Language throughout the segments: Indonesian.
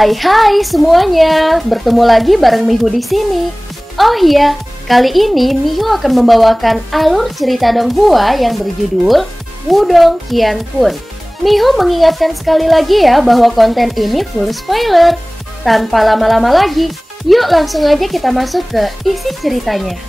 Hai semuanya, bertemu lagi bareng Mihu di sini. Oh iya, kali ini Mihu akan membawakan alur cerita Donghua yang berjudul Wudong Qiankun. Mihu mengingatkan sekali lagi ya bahwa konten ini full spoiler. Tanpa lama-lama lagi, yuk langsung aja kita masuk ke isi ceritanya.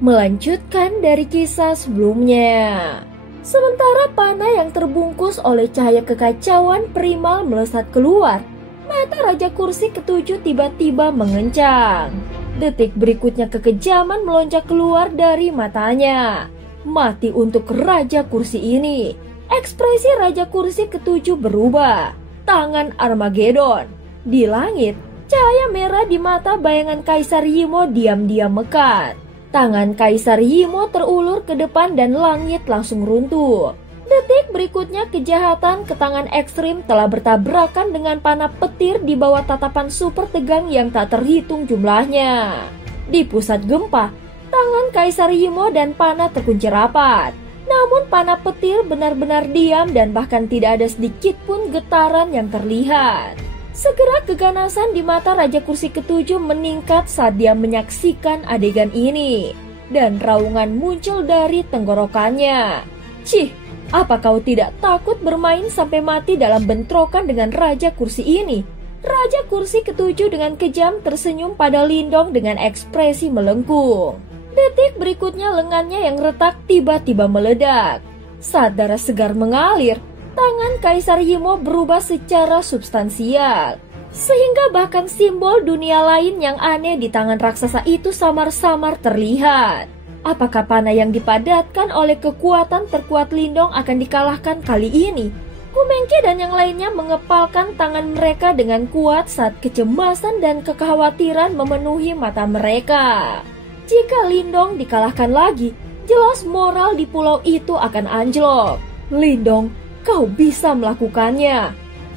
Melanjutkan dari kisah sebelumnya. Sementara panah yang terbungkus oleh cahaya kekacauan primal melesat keluar, mata Raja Kursi ketujuh tiba-tiba mengencang. Detik berikutnya kekejaman melonjak keluar dari matanya. Mati untuk Raja Kursi ini. Ekspresi Raja Kursi ketujuh berubah. Tangan Armageddon. Di langit, cahaya merah di mata bayangan Kaisar Yimo diam-diam mekat. Tangan Kaisar Yimo terulur ke depan dan langit langsung runtuh. Detik berikutnya kejahatan ke tangan ekstrim telah bertabrakan dengan panah petir di bawah tatapan super tegang yang tak terhitung jumlahnya. Di pusat gempa, tangan Kaisar Yimo dan panah terkunci rapat. Namun panah petir benar-benar diam dan bahkan tidak ada sedikit pun getaran yang terlihat. Segera keganasan di mata Raja Kursi ketujuh meningkat saat dia menyaksikan adegan ini. Dan raungan muncul dari tenggorokannya. Cih, apa kau tidak takut bermain sampai mati dalam bentrokan dengan Raja Kursi ini? Raja Kursi ketujuh dengan kejam tersenyum pada Lindong dengan ekspresi melengkung. Detik berikutnya lengannya yang retak tiba-tiba meledak. Saat darah segar mengalir, tangan Kaisar Yimo berubah secara substansial, sehingga bahkan simbol dunia lain yang aneh di tangan raksasa itu samar-samar terlihat. Apakah panah yang dipadatkan oleh kekuatan terkuat Lindong akan dikalahkan kali ini? Kumengke dan yang lainnya mengepalkan tangan mereka dengan kuat saat kecemasan dan kekhawatiran memenuhi mata mereka. Jika Lindong dikalahkan lagi, jelas moral di pulau itu akan anjlok. Lindong, kau bisa melakukannya.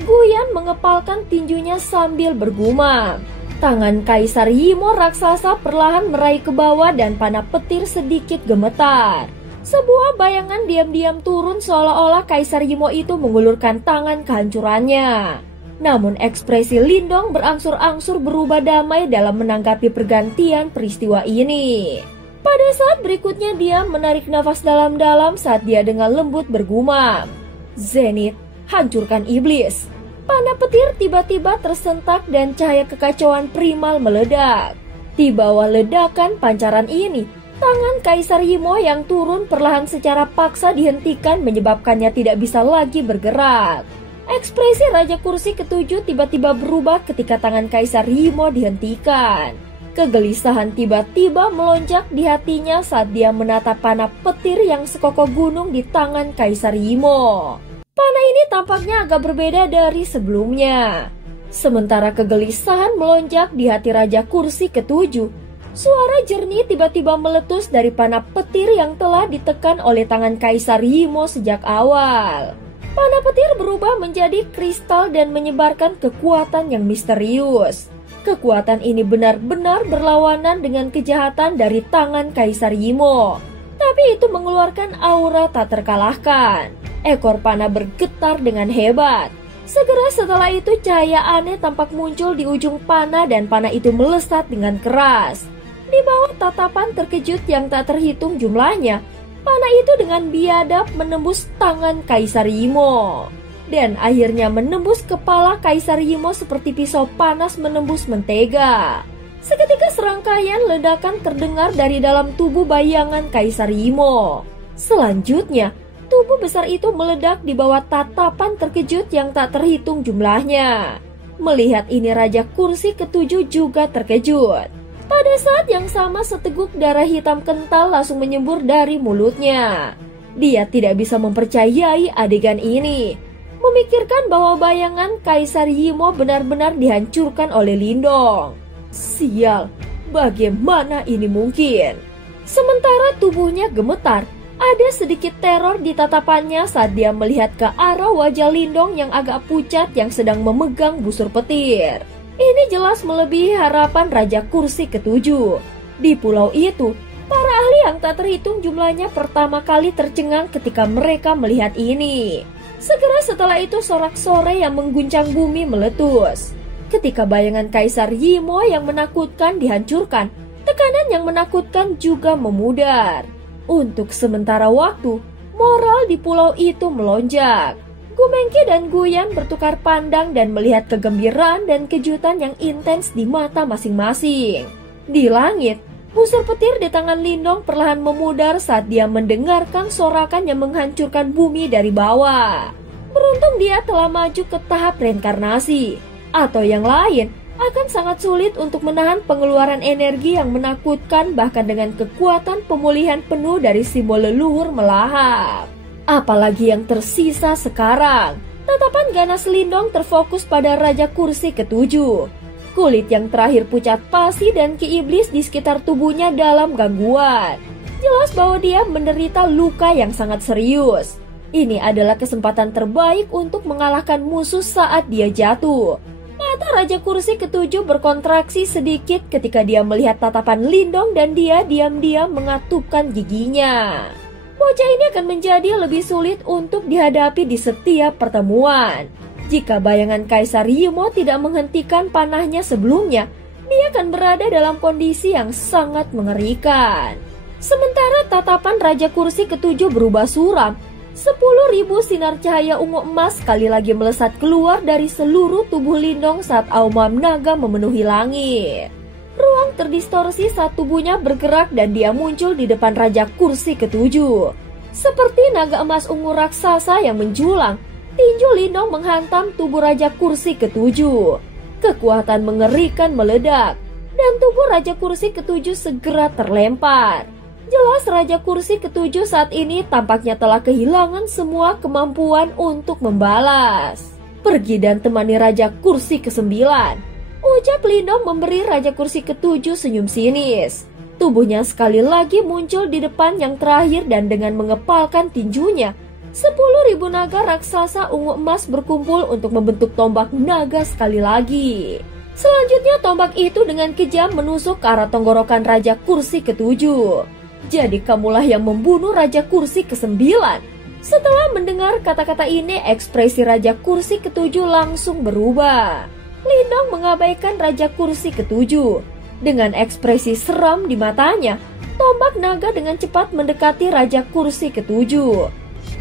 Guyan mengepalkan tinjunya sambil bergumam. Tangan Kaisar Yimo raksasa perlahan meraih ke bawah dan panah petir sedikit gemetar. Sebuah bayangan diam-diam turun seolah-olah Kaisar Yimo itu mengulurkan tangan kehancurannya. Namun ekspresi Lindong berangsur-angsur berubah damai dalam menanggapi pergantian peristiwa ini. Pada saat berikutnya dia menarik nafas dalam-dalam saat dia dengan lembut bergumam. Zenith, hancurkan iblis. Panah petir tiba-tiba tersentak dan cahaya kekacauan primal meledak. Di bawah ledakan pancaran ini, tangan Kaisar Yimo yang turun perlahan secara paksa dihentikan menyebabkannya tidak bisa lagi bergerak. Ekspresi Raja Kursi ketujuh tiba-tiba berubah ketika tangan Kaisar Yimo dihentikan. Kegelisahan tiba-tiba melonjak di hatinya saat dia menatap panah petir yang sekokoh gunung di tangan Kaisar Yimo. Panah ini tampaknya agak berbeda dari sebelumnya. Sementara kegelisahan melonjak di hati Raja Kursi ketujuh, suara jernih tiba-tiba meletus dari panah petir yang telah ditekan oleh tangan Kaisar Yimo sejak awal. Panah petir berubah menjadi kristal dan menyebarkan kekuatan yang misterius. Kekuatan ini benar-benar berlawanan dengan kejahatan dari tangan Kaisar Yimo. Tapi itu mengeluarkan aura tak terkalahkan. Ekor panah bergetar dengan hebat. Segera setelah itu cahaya aneh tampak muncul di ujung panah dan panah itu melesat dengan keras. Di bawah tatapan terkejut yang tak terhitung jumlahnya, panah itu dengan biadab menembus tangan Kaisar Yimo. Dan akhirnya menembus kepala Kaisar Yimo seperti pisau panas menembus mentega. Seketika serangkaian ledakan terdengar dari dalam tubuh bayangan Kaisar Yimo. Selanjutnya, tubuh besar itu meledak di bawah tatapan terkejut yang tak terhitung jumlahnya. Melihat ini Raja Kursi ketujuh juga terkejut. Pada saat yang sama seteguk darah hitam kental langsung menyembur dari mulutnya. Dia tidak bisa mempercayai adegan ini. Memikirkan bahwa bayangan Kaisar Yimo benar-benar dihancurkan oleh Lindong. Sial, bagaimana ini mungkin? Sementara tubuhnya gemetar, ada sedikit teror di tatapannya saat dia melihat ke arah wajah Lindong yang agak pucat yang sedang memegang busur petir. Ini jelas melebihi harapan Raja Kursi ketujuh. Di pulau itu, para ahli yang tak terhitung jumlahnya pertama kali tercengang ketika mereka melihat ini. Segera setelah itu sorak-sorai yang mengguncang bumi meletus. Ketika bayangan Kaisar Yimo yang menakutkan dihancurkan, tekanan yang menakutkan juga memudar. Untuk sementara waktu, moral di pulau itu melonjak. Gumengki dan Guyan bertukar pandang dan melihat kegembiraan dan kejutan yang intens di mata masing-masing. Di langit, busur petir di tangan Lindong perlahan memudar saat dia mendengarkan sorakan yang menghancurkan bumi dari bawah. Beruntung dia telah maju ke tahap reinkarnasi, atau yang lain akan sangat sulit untuk menahan pengeluaran energi yang menakutkan bahkan dengan kekuatan pemulihan penuh dari simbol leluhur melahap. Apalagi yang tersisa sekarang, tatapan ganas Lindong terfokus pada Raja Kursi ketujuh. Kulit yang terakhir pucat pasi dan ki iblis di sekitar tubuhnya dalam gangguan. Jelas bahwa dia menderita luka yang sangat serius. Ini adalah kesempatan terbaik untuk mengalahkan musuh saat dia jatuh. Mata Raja Kursi ketujuh berkontraksi sedikit ketika dia melihat tatapan Lindong dan dia diam-diam mengatupkan giginya. Bocah ini akan menjadi lebih sulit untuk dihadapi di setiap pertemuan. Jika bayangan Kaisar Yimo tidak menghentikan panahnya sebelumnya, dia akan berada dalam kondisi yang sangat mengerikan. Sementara tatapan Raja Kursi ketujuh berubah suram, 10.000 sinar cahaya ungu emas sekali lagi melesat keluar dari seluruh tubuh Lindong saat aumam naga memenuhi langit. Ruang terdistorsi saat tubuhnya bergerak dan dia muncul di depan Raja Kursi ketujuh. Seperti naga emas ungu raksasa yang menjulang, tinju Lindong menghantam tubuh Raja Kursi ketujuh. Kekuatan mengerikan meledak, dan tubuh Raja Kursi ketujuh segera terlempar. Jelas Raja Kursi ketujuh saat ini tampaknya telah kehilangan semua kemampuan untuk membalas. Pergi dan temani Raja Kursi kesembilan, ucap Lindong memberi Raja Kursi ketujuh senyum sinis. Tubuhnya sekali lagi muncul di depan yang terakhir dan dengan mengepalkan tinjunya, 10.000 naga raksasa ungu emas berkumpul untuk membentuk tombak naga sekali lagi. Selanjutnya tombak itu dengan kejam menusuk ke arah tenggorokan Raja Kursi ketujuh. Jadi kamulah yang membunuh Raja Kursi kesembilan. Setelah mendengar kata-kata ini, ekspresi Raja Kursi ketujuh langsung berubah. Lindong mengabaikan Raja Kursi ketujuh. Dengan ekspresi seram di matanya, tombak naga dengan cepat mendekati Raja Kursi ketujuh.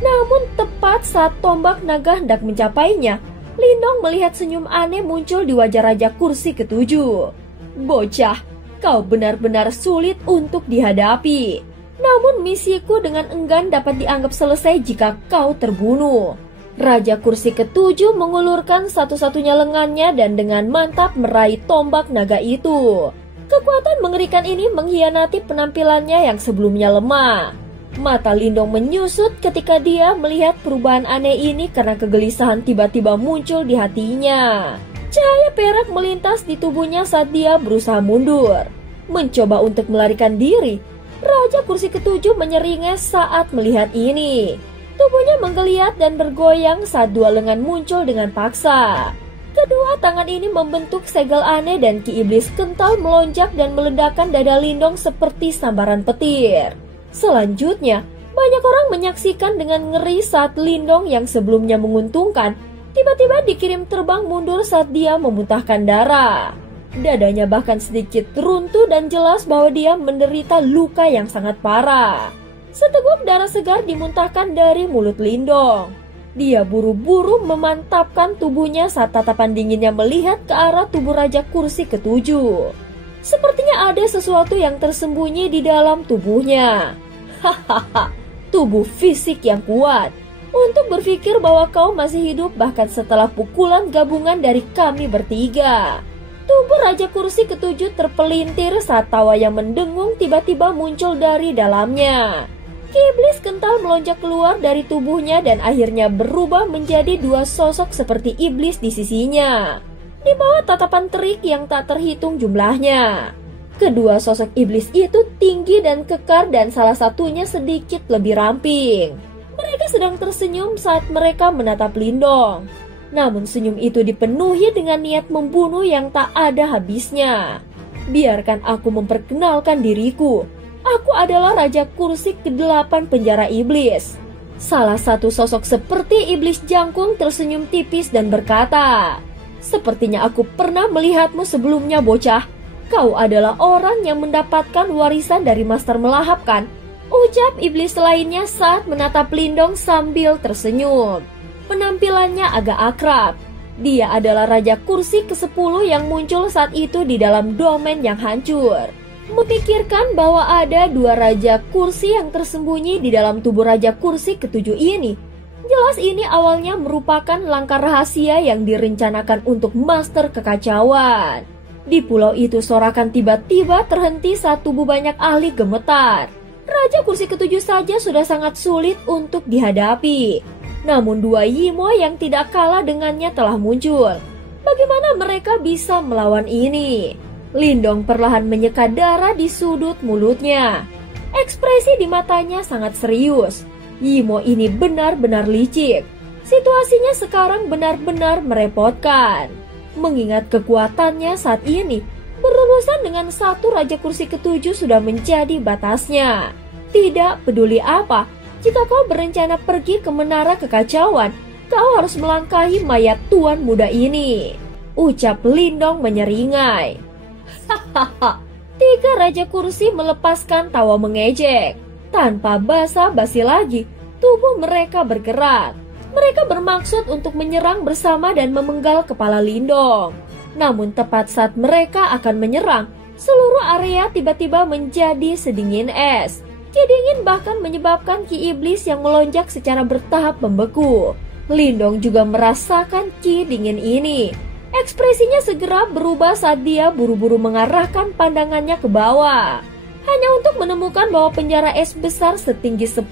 Namun tepat saat tombak naga hendak mencapainya, Lindong melihat senyum aneh muncul di wajah Raja Kursi ketujuh. Bocah, kau benar-benar sulit untuk dihadapi. Namun misiku dengan enggan dapat dianggap selesai jika kau terbunuh. Raja Kursi ketujuh mengulurkan satu-satunya lengannya dan dengan mantap meraih tombak naga itu. Kekuatan mengerikan ini mengkhianati penampilannya yang sebelumnya lemah. Mata Lindong menyusut ketika dia melihat perubahan aneh ini karena kegelisahan tiba-tiba muncul di hatinya. Cahaya perak melintas di tubuhnya saat dia berusaha mundur. Mencoba untuk melarikan diri, Raja Kursi ketujuh menyeringai saat melihat ini. Tubuhnya menggeliat dan bergoyang saat dua lengan muncul dengan paksa. Kedua tangan ini membentuk segel aneh dan ki iblis kental melonjak dan meledakkan dada Lindong seperti sambaran petir. Selanjutnya, banyak orang menyaksikan dengan ngeri saat Lindong yang sebelumnya menguntungkan, tiba-tiba dikirim terbang mundur saat dia memuntahkan darah. Dadanya bahkan sedikit runtuh dan jelas bahwa dia menderita luka yang sangat parah. Seteguk darah segar dimuntahkan dari mulut Lindong. Dia buru-buru memantapkan tubuhnya saat tatapan dinginnya melihat ke arah tubuh Raja Kursi ketujuh. Sepertinya ada sesuatu yang tersembunyi di dalam tubuhnya. Hahaha, tubuh fisik yang kuat. Untuk berpikir bahwa kau masih hidup bahkan setelah pukulan gabungan dari kami bertiga. Tubuh Raja Kursi ketujuh terpelintir saat tawa yang mendengung tiba-tiba muncul dari dalamnya. Ki iblis kental melonjak keluar dari tubuhnya dan akhirnya berubah menjadi dua sosok seperti iblis di sisinya. Di bawah tatapan terik yang tak terhitung jumlahnya. Kedua sosok iblis itu tinggi dan kekar dan salah satunya sedikit lebih ramping. Mereka sedang tersenyum saat mereka menatap Lindong. Namun senyum itu dipenuhi dengan niat membunuh yang tak ada habisnya. Biarkan aku memperkenalkan diriku. Aku adalah Raja Kursi ke-8 penjara iblis. Salah satu sosok seperti iblis jangkung tersenyum tipis dan berkata, "Sepertinya aku pernah melihatmu sebelumnya, bocah. Kau adalah orang yang mendapatkan warisan dari Master Melahap, kan?" Ucap iblis lainnya saat menatap Lindong sambil tersenyum. Penampilannya agak akrab. Dia adalah Raja Kursi ke-10 yang muncul saat itu di dalam domain yang hancur. Memikirkan bahwa ada 2 Raja Kursi yang tersembunyi di dalam tubuh Raja Kursi ke-7 ini. Jelas ini awalnya merupakan langkah rahasia yang direncanakan untuk Master Kekacauan. Di pulau itu sorakan tiba-tiba terhenti saat tubuh banyak ahli gemetar. Raja Kursi ke-7 saja sudah sangat sulit untuk dihadapi. Namun 2 Yimo yang tidak kalah dengannya telah muncul. Bagaimana mereka bisa melawan ini? Lindong perlahan menyeka darah di sudut mulutnya. Ekspresi di matanya sangat serius. Yimo ini benar-benar licik. Situasinya sekarang benar-benar merepotkan. Mengingat kekuatannya saat ini, berurusan dengan satu Raja Kursi ke-7 sudah menjadi batasnya. Tidak peduli apa, jika kau berencana pergi ke Menara Kekacauan, kau harus melangkahi mayat tuan muda ini. Ucap Lindong menyeringai. Hahaha, 3 Raja Kursi melepaskan tawa mengejek. Tanpa basa-basi lagi, tubuh mereka bergerak. Mereka bermaksud untuk menyerang bersama dan memenggal kepala Lindong. Namun tepat saat mereka akan menyerang, seluruh area tiba-tiba menjadi sedingin es. Ki dingin bahkan menyebabkan ki iblis yang melonjak secara bertahap membeku. Lindong juga merasakan ki dingin ini. Ekspresinya segera berubah saat dia buru-buru mengarahkan pandangannya ke bawah. Hanya untuk menemukan bahwa penjara es besar setinggi 10.000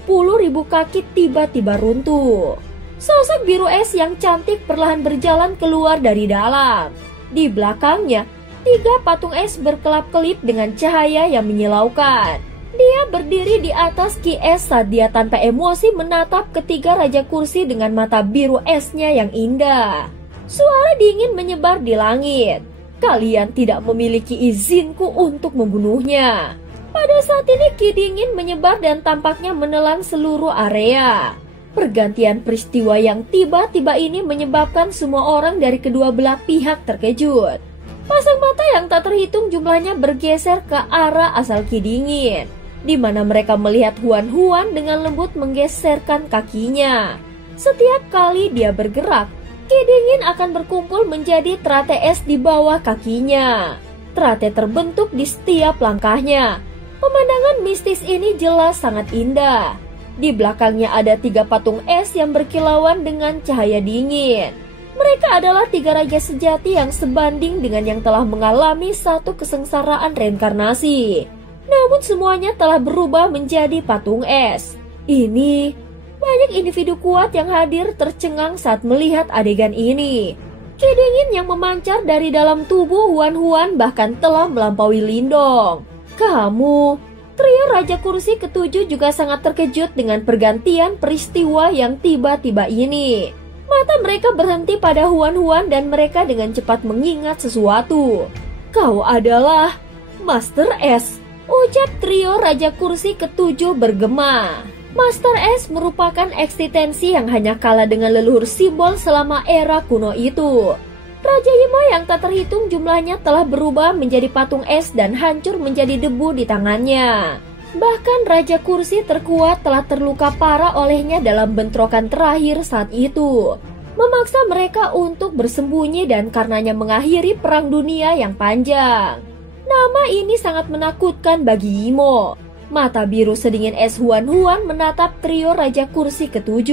kaki tiba-tiba runtuh. Sosok biru es yang cantik perlahan berjalan keluar dari dalam. Di belakangnya, 3 patung es berkelap-kelip dengan cahaya yang menyilaukan. Dia berdiri di atas ki es saat dia tanpa emosi menatap ketiga Raja Kursi dengan mata biru esnya yang indah. Suara dingin menyebar di langit. Kalian tidak memiliki izinku untuk membunuhnya. Pada saat ini ki dingin menyebar dan tampaknya menelan seluruh area. Pergantian peristiwa yang tiba-tiba ini menyebabkan semua orang dari kedua belah pihak terkejut. Pasang mata yang tak terhitung jumlahnya bergeser ke arah asal ki dingin, di mana mereka melihat Huan dengan lembut menggeserkan kakinya. Setiap kali dia bergerak, ki dingin akan berkumpul menjadi teratai es di bawah kakinya. Teratai terbentuk di setiap langkahnya. Pemandangan mistis ini jelas sangat indah. Di belakangnya ada 3 patung es yang berkilauan dengan cahaya dingin. Mereka adalah 3 raja sejati yang sebanding dengan yang telah mengalami satu kesengsaraan reinkarnasi. Namun semuanya telah berubah menjadi patung es. Ini banyak individu kuat yang hadir tercengang saat melihat adegan ini. Ki dingin yang memancar dari dalam tubuh Huan bahkan telah melampaui Lindong. Kamu, trio Raja Kursi ke-7 juga sangat terkejut dengan pergantian peristiwa yang tiba-tiba ini. Mata mereka berhenti pada Huan dan mereka dengan cepat mengingat sesuatu. Kau adalah Master S, ucap trio Raja Kursi ke-7 bergema. Master S merupakan eksistensi yang hanya kalah dengan leluhur simbol selama era kuno itu. Raja Yimo yang tak terhitung jumlahnya telah berubah menjadi patung es dan hancur menjadi debu di tangannya. Bahkan Raja Kursi terkuat telah terluka parah olehnya dalam bentrokan terakhir saat itu, memaksa mereka untuk bersembunyi dan karenanya mengakhiri perang dunia yang panjang. Nama ini sangat menakutkan bagi Yimo. Mata biru sedingin es Huan menatap trio Raja Kursi ke-7.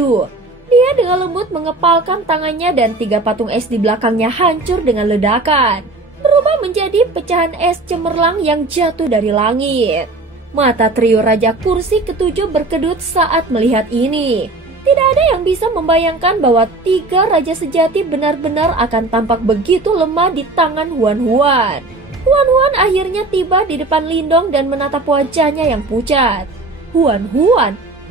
Dia dengan lembut mengepalkan tangannya dan 3 patung es di belakangnya hancur dengan ledakan, berubah menjadi pecahan es cemerlang yang jatuh dari langit. Mata trio Raja Kursi ke-7 berkedut saat melihat ini. Tidak ada yang bisa membayangkan bahwa 3 raja sejati benar-benar akan tampak begitu lemah di tangan Huan. Huan akhirnya tiba di depan Lindong dan menatap wajahnya yang pucat. Huan,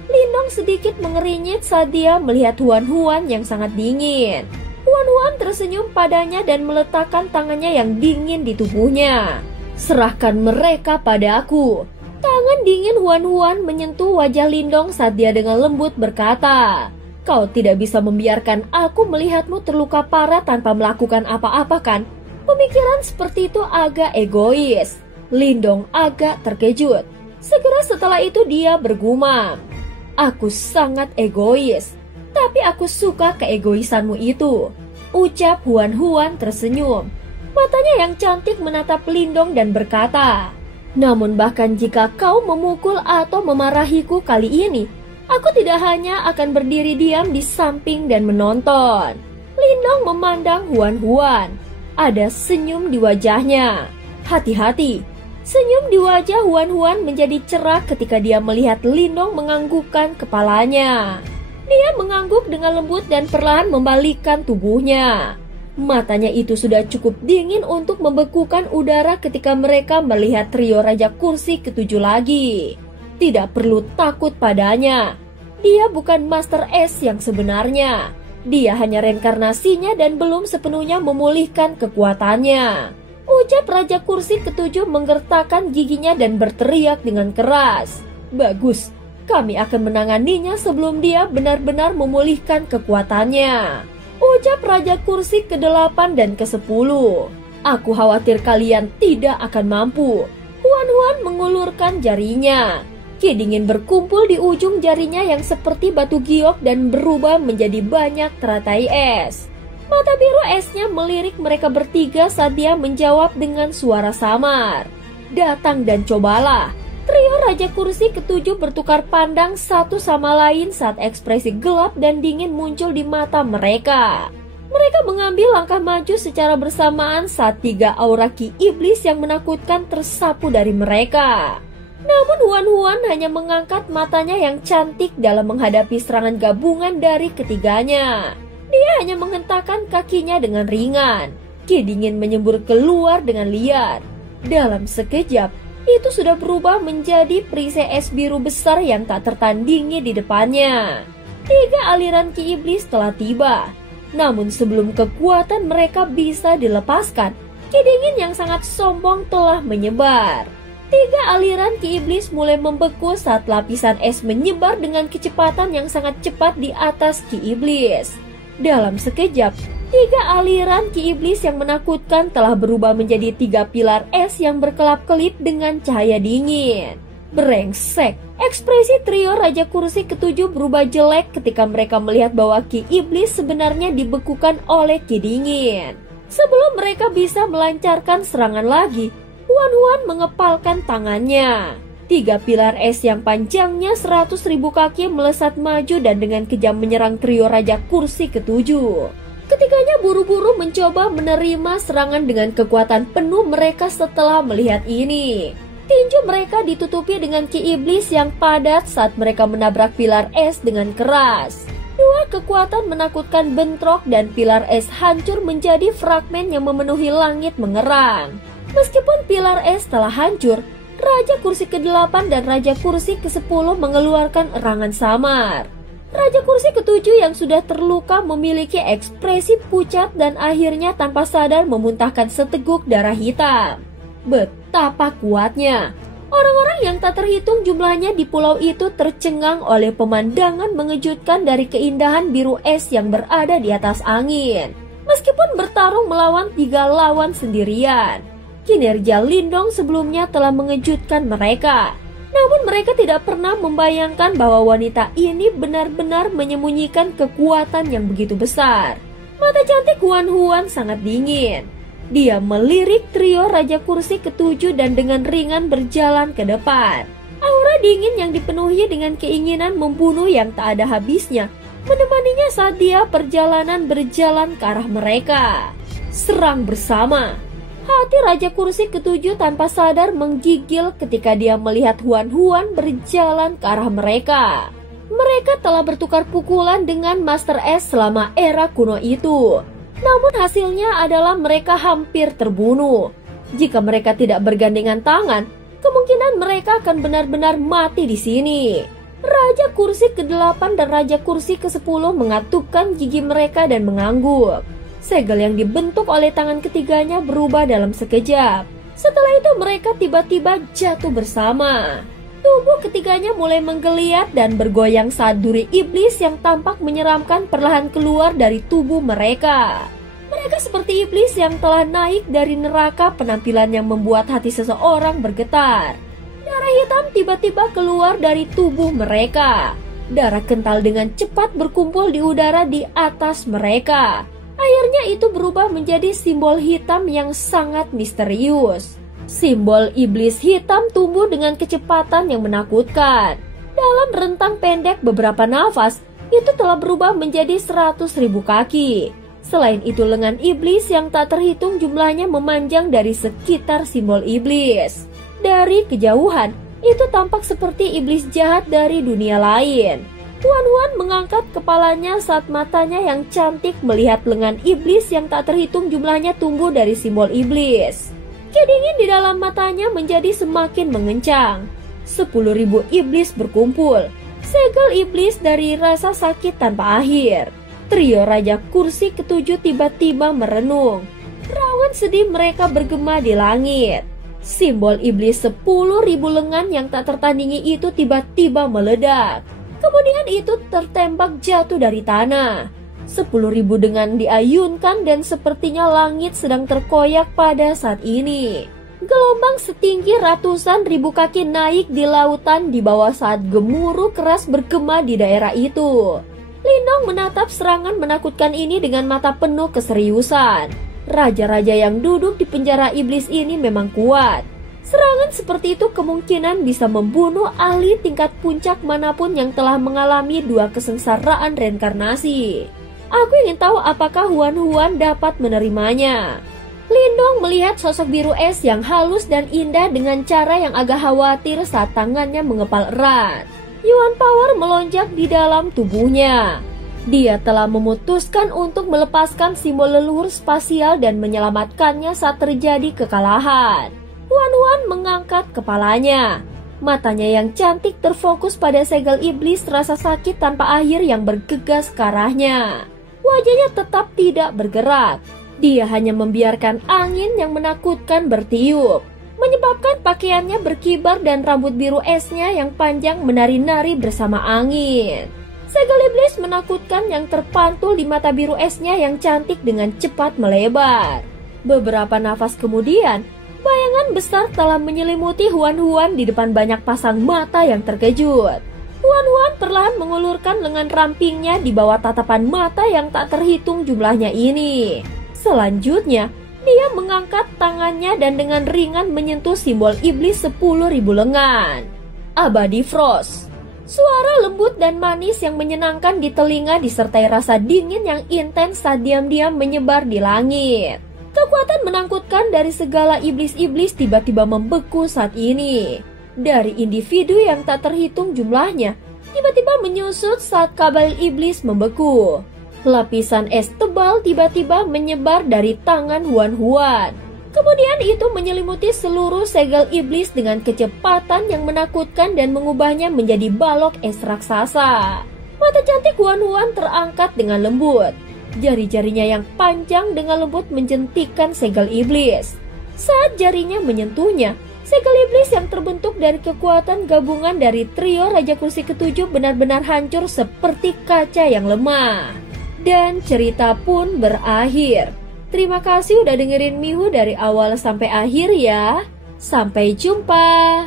Lindong sedikit mengernyit saat dia melihat Huan yang sangat dingin. Huan tersenyum padanya dan meletakkan tangannya yang dingin di tubuhnya. Serahkan mereka padaku. Tangan dingin Huan-Huan menyentuh wajah Lindong saat dia dengan lembut berkata, "Kau tidak bisa membiarkan aku melihatmu terluka parah tanpa melakukan apa-apa kan?" Pemikiran seperti itu agak egois. Lindong agak terkejut. Segera setelah itu dia bergumam, "Aku sangat egois, tapi aku suka keegoisanmu itu," ucap Huan-Huan tersenyum. Matanya yang cantik menatap Lindong dan berkata, "Namun bahkan jika kau memukul atau memarahiku kali ini, aku tidak hanya akan berdiri diam di samping dan menonton." Lindong memandang Huan-Huan. Ada senyum di wajahnya. Hati-hati. Senyum di wajah Huan-Huan menjadi cerah ketika dia melihat Lindong menganggukkan kepalanya. Dia mengangguk dengan lembut dan perlahan membalikkan tubuhnya. Matanya itu sudah cukup dingin untuk membekukan udara ketika mereka melihat trio Raja Kursi ketujuh lagi. Tidak perlu takut padanya. Dia bukan Master S yang sebenarnya. Dia hanya reinkarnasinya dan belum sepenuhnya memulihkan kekuatannya. Ucap Raja Kursi ketujuh menggertakkan giginya dan berteriak dengan keras, "Bagus, kami akan menanganinya sebelum dia benar-benar memulihkan kekuatannya." Ucap Raja Kursi ke-8 dan ke-10. "Aku khawatir kalian tidak akan mampu." Huan-Huan mengulurkan jarinya. Ki dingin berkumpul di ujung jarinya yang seperti batu giok dan berubah menjadi banyak teratai es. Mata biru esnya melirik mereka bertiga saat dia menjawab dengan suara samar, "Datang dan cobalah." Trio Raja Kursi ketujuh bertukar pandang satu sama lain saat ekspresi gelap dan dingin muncul di mata mereka. Mereka mengambil langkah maju secara bersamaan saat 3 aura ki iblis yang menakutkan tersapu dari mereka. Namun Huan-Huan hanya mengangkat matanya yang cantik dalam menghadapi serangan gabungan dari ketiganya. Dia hanya menghentakkan kakinya dengan ringan. Ki dingin menyembur keluar dengan liar. Dalam sekejap, itu sudah berubah menjadi perisai es biru besar yang tak tertandingi di depannya. 3 aliran ki iblis telah tiba. Namun sebelum kekuatan mereka bisa dilepaskan, ki dingin yang sangat sombong telah menyebar. 3 aliran ki iblis mulai membeku saat lapisan es menyebar dengan kecepatan yang sangat cepat di atas ki iblis. Dalam sekejap, 3 aliran ki iblis yang menakutkan telah berubah menjadi 3 pilar es yang berkelap-kelip dengan cahaya dingin. Brengsek, ekspresi trio Raja Kursi ketujuh berubah jelek ketika mereka melihat bahwa ki iblis sebenarnya dibekukan oleh ki dingin. Sebelum mereka bisa melancarkan serangan lagi, Huan-Huan mengepalkan tangannya. 3 pilar es yang panjangnya 100.000 kaki melesat maju dan dengan kejam menyerang trio Raja Kursi ketujuh. Ketiganya buru-buru mencoba menerima serangan dengan kekuatan penuh mereka setelah melihat ini. Tinju mereka ditutupi dengan ki iblis yang padat saat mereka menabrak pilar es dengan keras. 2 kekuatan menakutkan bentrok dan pilar es hancur menjadi fragmen yang memenuhi langit mengerang. Meskipun pilar es telah hancur, Raja Kursi ke-8 dan Raja Kursi ke-10 mengeluarkan erangan samar. Raja Kursi ke-7 yang sudah terluka memiliki ekspresi pucat dan akhirnya tanpa sadar memuntahkan seteguk darah hitam. Betapa kuatnya! Orang-orang yang tak terhitung jumlahnya di pulau itu tercengang oleh pemandangan mengejutkan dari keindahan biru es yang berada di atas angin. Meskipun bertarung melawan 3 lawan sendirian, kinerja Lindong sebelumnya telah mengejutkan mereka. Namun mereka tidak pernah membayangkan bahwa wanita ini benar-benar menyembunyikan kekuatan yang begitu besar. Mata cantik Huan-Huan sangat dingin. Dia melirik trio Raja Kursi ke-7 dan dengan ringan berjalan ke depan. Aura dingin yang dipenuhi dengan keinginan membunuh yang tak ada habisnya menemaninya saat dia perjalanan berjalan ke arah mereka. Serang bersama. Hati Raja Kursi ke-7 tanpa sadar menggigil ketika dia melihat Huan-Huan berjalan ke arah mereka. Mereka telah bertukar pukulan dengan Master S selama era kuno itu. Namun hasilnya adalah mereka hampir terbunuh. Jika mereka tidak bergandengan tangan, kemungkinan mereka akan benar-benar mati di sini. Raja Kursi ke-8 dan Raja Kursi ke-10 mengatupkan gigi mereka dan mengangguk. Segel yang dibentuk oleh tangan ketiganya berubah dalam sekejap. Setelah itu mereka tiba-tiba jatuh bersama. Tubuh ketiganya mulai menggeliat dan bergoyang saat duri iblis yang tampak menyeramkan perlahan keluar dari tubuh mereka. Mereka seperti iblis yang telah naik dari neraka, penampilan yang membuat hati seseorang bergetar. Darah hitam tiba-tiba keluar dari tubuh mereka. Darah kental dengan cepat berkumpul di udara di atas mereka. Akhirnya itu berubah menjadi simbol hitam yang sangat misterius. Simbol iblis hitam tumbuh dengan kecepatan yang menakutkan. Dalam rentang pendek beberapa nafas, itu telah berubah menjadi 100.000 kaki. Selain itu, lengan iblis yang tak terhitung jumlahnya memanjang dari sekitar simbol iblis. Dari kejauhan, itu tampak seperti iblis jahat dari dunia lain. Huan mengangkat kepalanya saat matanya yang cantik melihat lengan iblis yang tak terhitung jumlahnya tumbuh dari simbol iblis. Kedingin di dalam matanya menjadi semakin mengencang. 10.000 iblis berkumpul. Segel iblis dari rasa sakit tanpa akhir. Trio Raja Kursi ketujuh tiba-tiba merenung. Rawan sedih mereka bergema di langit. Simbol iblis 10.000 lengan yang tak tertandingi itu tiba-tiba meledak. Kemudian itu tertembak jatuh dari tanah. 10.000 dengan diayunkan dan sepertinya langit sedang terkoyak pada saat ini. Gelombang setinggi ratusan ribu kaki naik di lautan di bawah saat gemuruh keras bergema di daerah itu. Lindong menatap serangan menakutkan ini dengan mata penuh keseriusan. Raja-raja yang duduk di penjara iblis ini memang kuat. Serangan seperti itu kemungkinan bisa membunuh ahli tingkat puncak manapun yang telah mengalami 2 kesengsaraan reinkarnasi. Aku ingin tahu apakah Huan dapat menerimanya. Lindong melihat sosok biru es yang halus dan indah dengan cara yang agak khawatir saat tangannya mengepal erat. Yuan Power melonjak di dalam tubuhnya. Dia telah memutuskan untuk melepaskan simbol leluhur spasial dan menyelamatkannya saat terjadi kekalahan. Huan mengangkat kepalanya. Matanya yang cantik terfokus pada segel iblis rasa sakit tanpa akhir yang bergegas ke arahnya. Wajahnya tetap tidak bergerak. Dia hanya membiarkan angin yang menakutkan bertiup, menyebabkan pakaiannya berkibar dan rambut biru esnya yang panjang menari-nari bersama angin. Segel iblis menakutkan yang terpantul di mata biru esnya yang cantik dengan cepat melebar. Beberapa nafas kemudian, bayangan besar telah menyelimuti Huan di depan banyak pasang mata yang terkejut. Huan perlahan mengulurkan lengan rampingnya di bawah tatapan mata yang tak terhitung jumlahnya ini. Selanjutnya, dia mengangkat tangannya dan dengan ringan menyentuh simbol iblis 10.000 lengan. Abadi Frost. Suara lembut dan manis yang menyenangkan di telinga disertai rasa dingin yang intens saat diam-diam menyebar di langit. Kekuatan menakutkan dari segala iblis-iblis tiba-tiba membeku saat ini. Dari individu yang tak terhitung jumlahnya, tiba-tiba menyusut saat kabel iblis membeku. Lapisan es tebal tiba-tiba menyebar dari tangan Huan. Kemudian itu menyelimuti seluruh segel iblis dengan kecepatan yang menakutkan dan mengubahnya menjadi balok es raksasa. Mata cantik Huan terangkat dengan lembut. Jari-jarinya yang panjang dengan lembut menjentikkan segel iblis. Saat jarinya menyentuhnya, segel iblis yang terbentuk dari kekuatan gabungan dari trio Raja Kursi ketujuh benar-benar hancur seperti kaca yang lemah. Dan cerita pun berakhir. Terima kasih udah dengerin Mihu dari awal sampai akhir ya. Sampai jumpa.